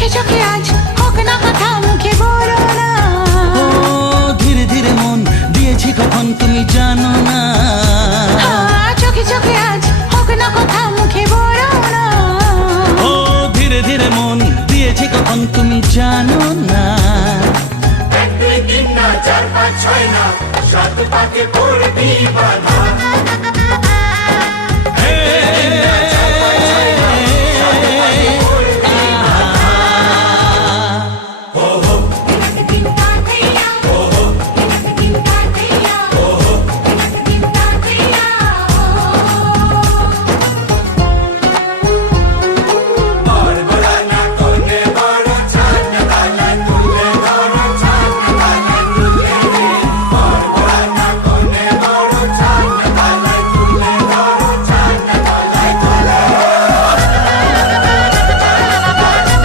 চোখে চোখে আজ হোক না কথা মুখে বলো না। ও ধীরে ধীরে মন দিয়েছি কখন তুমি জানো না। চোখে চোখে আজ হোক না কথা মুখে বলো না। ও ধীরে ধীরে মন দিয়েছি কখন তুমি জানো না। 1 2 3 না 4 5 6 না 7 পাকে পড়বি বাধা।